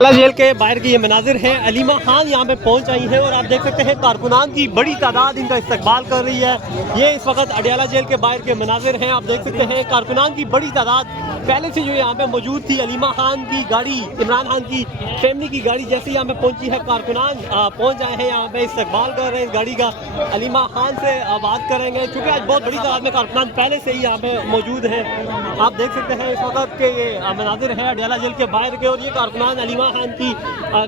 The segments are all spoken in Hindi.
जेल के बाहर की ये मनाजिर है। अलीमा खान यहाँ पे पहुँच आई है और आप देख सकते हैं कारकुनान की बड़ी तादाद इनका इस्तकबाल कर रही है। ये इस वक्त अडियाला जेल के बाहर के मनाजिर हैं। आप देख सकते हैं कारकुनान की बड़ी तादाद पहले से जो यहाँ पे मौजूद थी। अलीमा खान की गाड़ी, इमरान खान की फैमिली की गाड़ी जैसे यहाँ पे पहुँची है, कारकुनान पहुँच आए हैं यहाँ पे, इस्तकबाल कर रहे हैं इस गाड़ी का। अलीमा खान से बात करेंगे क्योंकि आज बहुत बड़ी तादाद में कारकुनान पहले से ही यहाँ पे मौजूद हैं। आप देख सकते हैं इस वक्त के ये मनाजिर है अडियाला जेल के बाहर के, और ये कारकुनान अलीमा खान की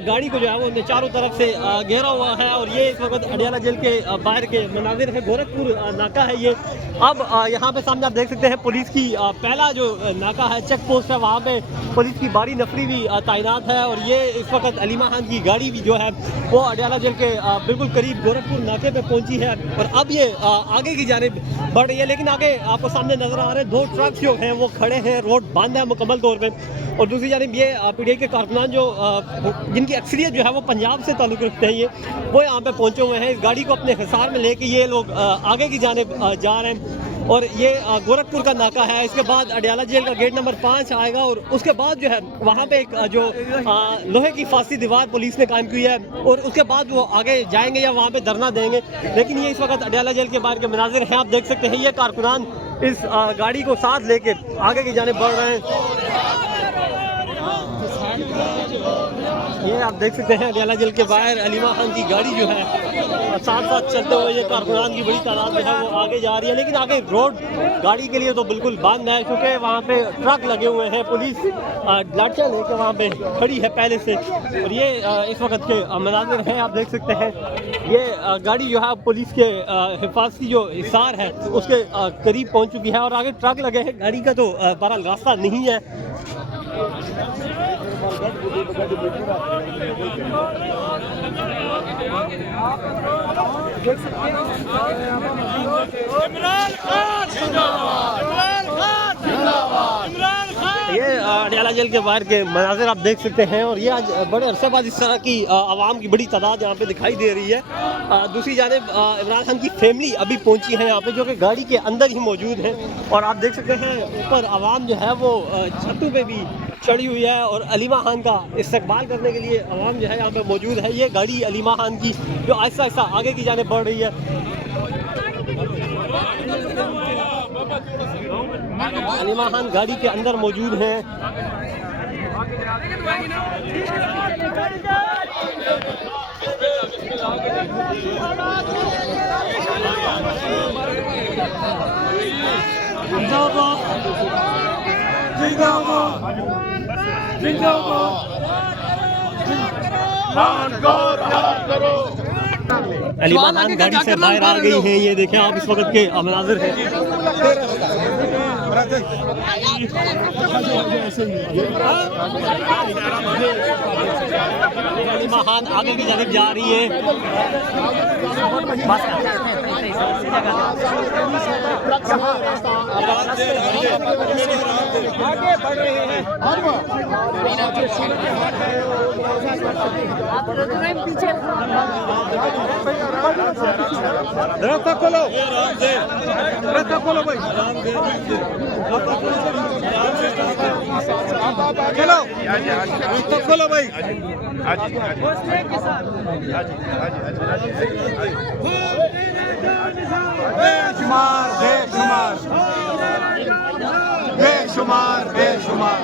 गाड़ी को जो है वो चारों तरफ से घेरा हुआ है। और ये इस वक्त अडियाला जेल के बाहर के मनाजिर है। गोरखपुर नाका है ये। अब यहाँ पे सामने आप देख सकते हैं पुलिस की पहला जो नाका है, चेक पोस्ट है, वहाँ पे पुलिस की भारी नफरी भी तैनात है। और ये इस वक्त अलीमा खान की गाड़ी भी जो है वो अडियाला जेल के बिल्कुल करीब गोरखपुर नाके पे पहुंची है। और अब ये आगे की जानिब बढ़ रही है, लेकिन आगे आपको सामने नजर आ रहे हैं 2 ट्रक जो हैं वो खड़े हैं, रोड बंद है मुकम्मल तौर पे। और दूसरी जानिब ये पीटीआई के कारकुनान जो जिनकी अक्सरियत जो है वो पंजाब से ताल्लुक़ रखते हैं, ये वो यहाँ पे पहुँचे हुए हैं। इस गाड़ी को अपने हिसार में लेके ये लोग आगे की जानिब जा रहे हैं। और ये गोरखपुर का नाका है। इसके बाद अडियाला जेल का गेट नंबर 5 आएगा और उसके बाद जो है वहाँ पे एक जो लोहे की फांसी दीवार पुलिस ने कायम की है, और उसके बाद वो आगे जाएंगे या वहाँ पे धरना देंगे। लेकिन ये इस वक्त अडियाला जेल के बाहर के मनाजिर हैं। आप देख सकते हैं ये कारकुनान इस गाड़ी को साथ लेके आगे की जानिब बढ़ रहे हैं। ये आप देख सकते हैं अडियाला जेल के बाहर अलीमा खान की गाड़ी जो है साथ साथ चलते हुए ये कारकुनान की बड़ी तादाद में है वो आगे जा रही है। लेकिन आगे रोड गाड़ी के लिए तो बिल्कुल बंद है क्योंकि वहाँ पे ट्रक लगे हुए हैं, पुलिस लाठियाँ लेके वहाँ पे खड़ी है पहले से। और ये इस वक्त के मनाजिर हैं। आप देख सकते हैं ये गाड़ी जो है पुलिस के हिफाजती जो हिसार है उसके करीब पहुँच चुकी है और आगे ट्रक लगे हैं। गाड़ी का तो बहरहाल रास्ता नहीं है। ये अडियाला जेल के बाहर के मनाजिर आप देख सकते हैं। और ये आज बड़े अरसे बाद इस तरह की आवाम की बड़ी तादाद यहाँ पे दिखाई दे रही है। दूसरी जानिब इमरान खान की फैमिली अभी पहुंची है यहाँ पे, जो कि गाड़ी के अंदर ही मौजूद है। और आप देख सकते हैं ऊपर आवाम जो है वो छतों पे भी चढ़ी हुई है और अलीमा खान का इस्तकबाल करने के लिए आवाम जो है यहाँ पे मौजूद है। ये गाड़ी अलीमा खान की जो आहिस्ता आहिस्ता आगे की जानिब बढ़ रही है। अलीमा खान गाड़ी के अंदर मौजूद हैं। अलीमा खान गाड़ी से बाहर आ गई है। ये देखें आप इस वक्त के मनाजिर हैं। अलीमा खान आगे की जानिब जा रही है। आगे बढ़ रहे हैं। रास्ता खोलो, रास्ता खोलो भाई, चलो रास्ता खोलो भाई। बेशुमार बेशुमार बेशुमार बेशुमार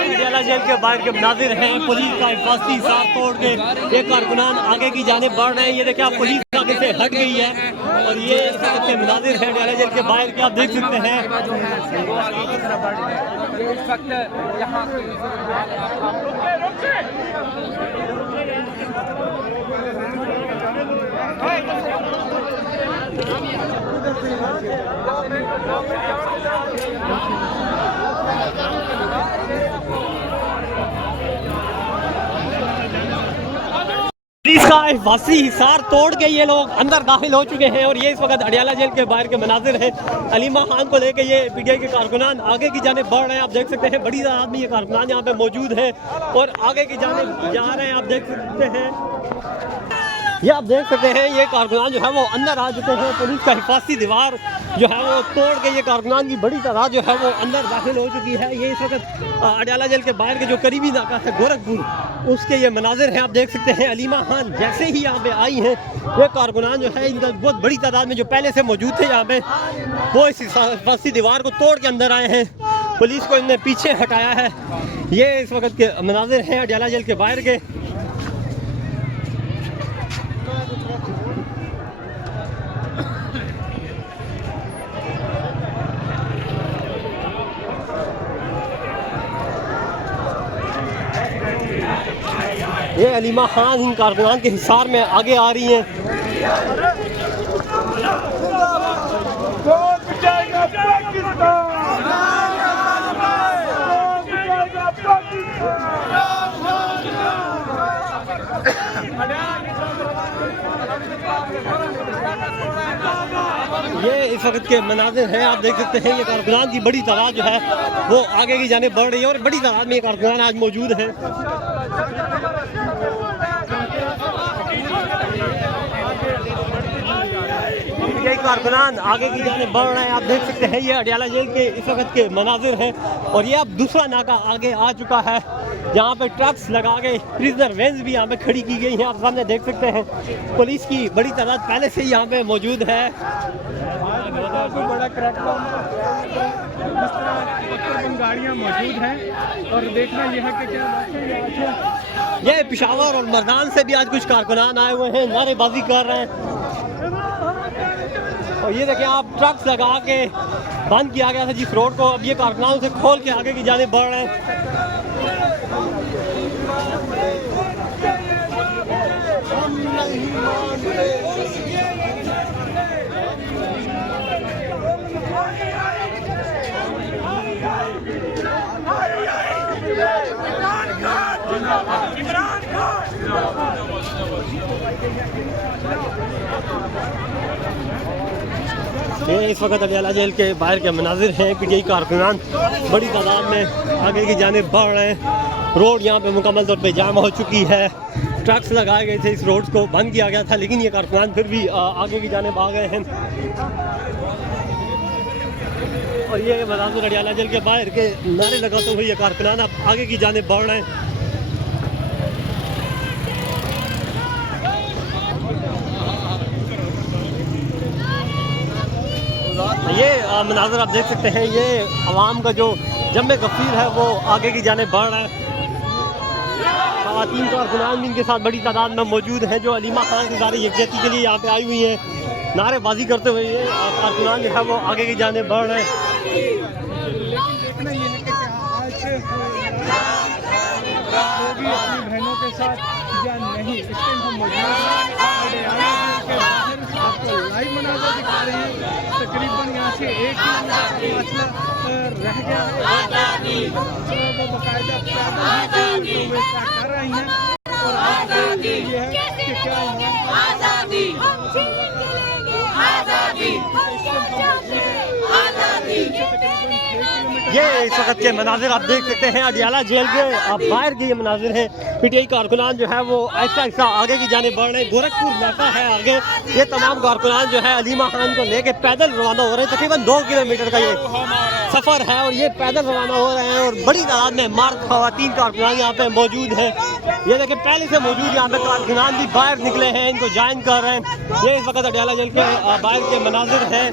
अडियाला जेल के बाहर के मनाजिर हैं। पुलिस का हिफाजती हिसार तोड़ के ये कारकुनान आगे की जानिब बढ़ रहे हैं। ये देखिए आप पुलिस आगे से हट गई है और ये के मनाजिर हैं अडियाला जेल के बाहर के, आप देख सकते हैं। पुलिस का हिफाजती हिसार तोड़ के ये लोग अंदर दाखिल हो चुके हैं। और ये इस वक्त अडियाला जेल के बाहर के मनाजिर हैं। अलीमा खान को लेके ये पीटीआई के कारकुनान आगे की जानिब बढ़ रहे हैं। आप देख सकते हैं बड़ी तादाद में ये कारकुनान यहाँ पे मौजूद हैं और आगे की जानिब जा रहे हैं। आप देख सकते हैं ये आप देख सकते हैं ये कारकुनान जो है वो अंदर आ चुके हैं। पुलिस का हिफाजती दीवार जो है वो तोड़ के ये कारकुनान की बड़ी तादाद जो है वो अंदर दाखिल हो चुकी है। ये इस वक्त अडयाला जेल के बाहर के जो करीबी नाका है गोरखपुर, उसके ये मनाजिर हैं। आप देख सकते हैं अलीमा खान जैसे ही यहाँ पे आई हैं, ये कारकुनान जो है इनका बहुत बड़ी तादाद में जो पहले से मौजूद थे यहाँ पे, वो इस हिफाजती दीवार को तोड़ के अंदर आए हैं। पुलिस को इनने पीछे हटाया है। ये इस वक्त के मनाजिर हैं अडयाला जेल के बाहर के। ये अलीमा खान इन कारकुनान के हिसार में आगे आ रही हैं। ये इस वक्त के मनाजिर हैं। आप देख सकते हैं ये कारकुनान की बड़ी तादाद जो है वो आगे की जाने बढ़ रही है और बड़ी तादाद में ये कारकुनान आज मौजूद है। ये कारकुनान आगे की जाने बढ़ रहे हैं। आप देख सकते हैं ये अडयाला जेल के इस वक्त के मनाजिर हैं। और ये अब दूसरा नाका आगे आ चुका है, जहाँ पे ट्रक्स लगा के प्रिजनर वैन्स भी यहाँ पे खड़ी की गई हैं। आप सामने देख सकते हैं पुलिस की बड़ी तादाद पहले से ही यहाँ पे मौजूद है। बड़ा क्रैकडाउन गाड़ियाँ मौजूद हैं और देखना यह है कि क्या ये पेशावर और मर्दान से भी आज कुछ कारकुनान आए हुए हैं, नारेबाजी कर रहे हैं। और ये देखें आप ट्रक्स लगा के बंद किया गया था जिस रोड को, अब ये कारकुनान से खोल के आगे की जाने बढ़ रहे हैं। ये इस वक्त अडयाला जेल के बाहर के मनाजिर हैं कि यही कारकुनान बड़ी तादाद में आगे की जानिब बढ़ रहे हैं। रोड यहाँ पे मुकम्मल तौर पे जाम हो चुकी है। ट्रक्स लगाए गए थे, इस रोड को बंद किया गया था, लेकिन ये कारकुनान फिर भी आगे की जानिब आ गए हैं। और ये मनाजिर अडयाला जेल के बाहर के नारे लगाते हुए ये कारकुनान अब आगे की जानिब बढ़ रहे हैं। ये मनाज़र आप देख सकते हैं, ये अवाम का जो जम्मे गफीर है वो आगे की जाने बढ़ रहा है। ख़वातीन कारकुनान भी इनके साथ बड़ी तादाद में मौजूद हैं, जो अलीमा खान की सारी यकजहती के लिए यहाँ पे आई हुई हैं। नारेबाजी करते हुए ये कारकुनान जो है वो आगे की जाने बढ़ रहे हैं। अपनी बहनों के साथ या नहीं, इस टाइम हम मौजूद लाइव मनाज़र दिखा रहे हैं। तकरीबन यहाँ से 1 किलोमीटर फासला रह गया है। वो बाकायदा कर रही हैं और आज़ादी ये है कि क्या आज़ादी ये इस वक्त के मनाजिर आप देख सकते हैं अडयाला जेल के बाहर के ये मनाजिर हैं। पीटीआई कारकुनान जो है वो ऐसा ऐसा आगे की जाने बढ़ रहे हैं। गोरखपुर नाका है आगे, ये तमाम कारकुनान जो है अलीमा खान को लेके पैदल रवाना हो रहे हैं। तकरीबन 2 किलोमीटर का ये सफ़र है और ये पैदल रवाना हो रहे हैं। और बड़ी तादाद में मर्द ख़वातीन कारकुनान यहाँ पे मौजूद हैं। ये देखिए पहले से मौजूद यहाँ पे कारकुनान भी बाहर निकले हैं, इनको ज्वाइन कर रहे हैं। ये इस वक्त अडयाला जेल के बाहर के मनाजिर हैं।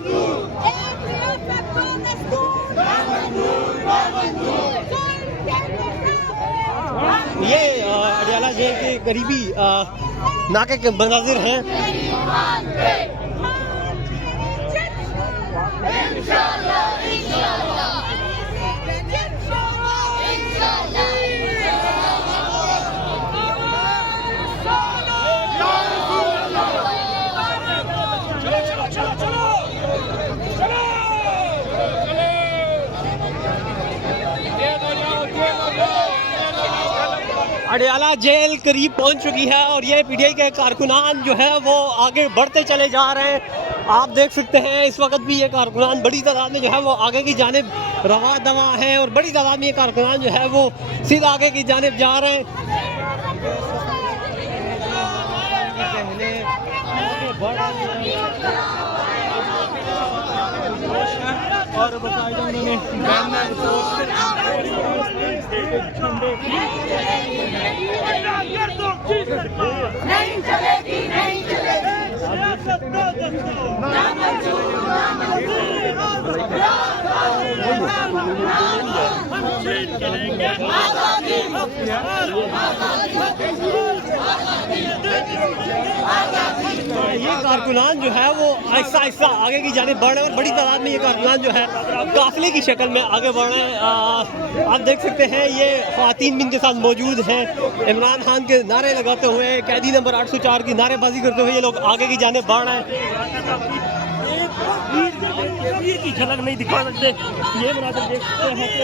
ये अडयाला जेल के करीबी नाके के मनाजिर हैं। अडयाला जेल करीब पहुंच चुकी है और ये पीटीआई के कारकुनान जो है वो आगे बढ़ते चले जा रहे हैं। आप देख सकते हैं इस वक्त भी ये कारकुनान बड़ी तादाद में जो है वो आगे की जानिब रवा दवा है और बड़ी तादाद में ये कारकुनान जो है वो सीधा आगे की जानिब जा रहे हैं। जाने बढ़ रही है और बाकायदा उन्होंने बैनर पोस्टर नहीं चलेगी नहीं चलेगी ये कारकुनान जो है वो ऐसा ऐसा आगे की जाने बढ़ रहे हैं और बड़ी तादाद में ये कारकुनान जो है काफिले की शक्ल में आगे बढ़ रहे हैं। आप देख सकते हैं ये ख्वातीन भी इनके साथ मौजूद हैं। इमरान खान के नारे लगाते हुए, कैदी नंबर 804 की नारेबाजी करते हुए ये लोग आगे की जाने बढ़ रहे हैं। वीर की झलक नहीं दिखा सकते। ये मनाज़िर देखते हैं कि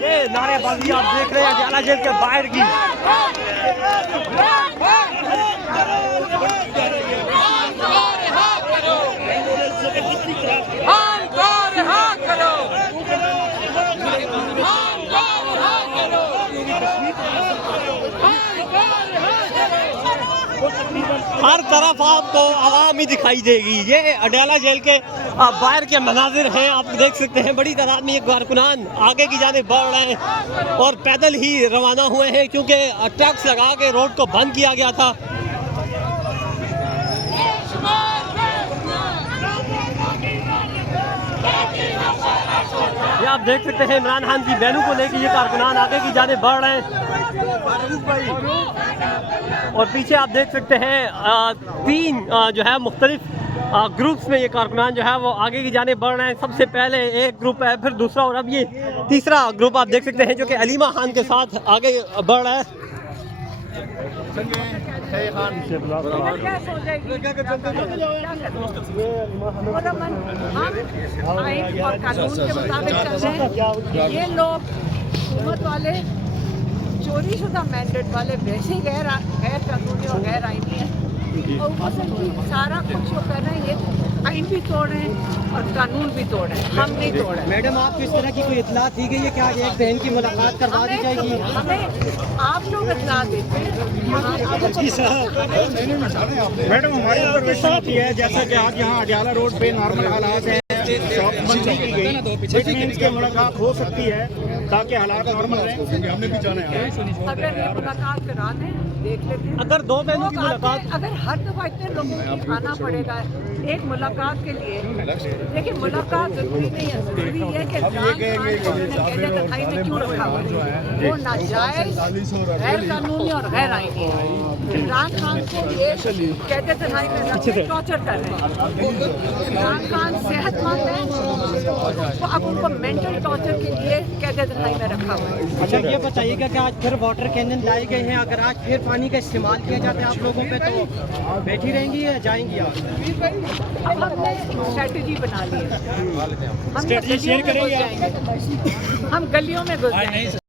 ये नारेबाजी आप देख रहे हैं अडयाला जेल के बाहर की। हर तरफ आपको आवाम ही दिखाई देगी। ये अडयाला जेल के बाहर के मनाजिर हैं, आप देख सकते हैं बड़ी तादाद में ये कारकुनान आगे की जाने बढ़ रहे हैं और पैदल ही रवाना हुए हैं क्योंकि ट्रक्स लगा के रोड को बंद किया गया था। ये आप देख सकते हैं इमरान खान की बहनों को लेकर ये कारकुनान आगे की जाने बढ़ रहे हैं और पीछे आप देख सकते हैं तीन जो है मुख्तलिफ ग्रुप्स में ये कारकुनान जो है वो आगे की जाने बढ़ रहे हैं। सबसे पहले एक ग्रुप है, फिर दूसरा और अब ये तीसरा ग्रुप आप देख सकते हैं जो कि अलीमा खान के साथ आगे बढ़ रहा है। और कानून के मुताबिक चल रहे हैं। ये लोग हुकूमत वाले चोरीशुदा मैंडेट वाले वैसे ही गैर कानूनी और गैर आईनी है और ऊपर से सारा कुछ जो कर रहे हैं ये आइन भी तोड़ रहे हैं और कानून भी तोड़ रहे हैं। हम नहीं तोड़ रहे हैं। मैडम, आपको इस तरह की कोई इतला दी गई है क्या एक बहन की मुलाकात करवा दी जाएगी? हमें आप लोग इतला देते हैं। मैडम हमारे ऊपर विश्वास है जैसा कि आज यहाँ अडयाला रोड पे नॉर्मल हालात हैं, शॉप बंद की गई, इसकी मुलाकात हो सकती है ताकि हालात नॉर्मल रहें। हमने भी जाना है अगर ये मुलाकात करा दें, देख लेते हैं। अगर दो बहनों की मुलाकात, अगर हर दफा इतने लोगों की आना पड़ेगा एक मुलाकात के लिए, देखिए मुलाकात जरूरी नहीं है, जरूरी है कि तन्हाई में क्यों रखा हुआ है, वो नाजायज गैर कानूनी और गैर आईनी है। इमरान खान को ये कहते तन्हाई में रखते टॉर्चर कर रहे हैं। इमरान खान सेहतमंद है तो अब उनको मेंटल टॉर्चर के लिए कहते तन्हाई में रखा हुआ है। अच्छा, ये बताइएगा कि आज फिर वाटर कैनन लाए गए हैं, अगर आज फिर पानी का इस्तेमाल किया जाता है आप लोगों पे तो बैठी रहेंगी या जाएंगी आप? अब हमने स्ट्रेटजी बना ली है। हम गलियों में घुस जाएंगे।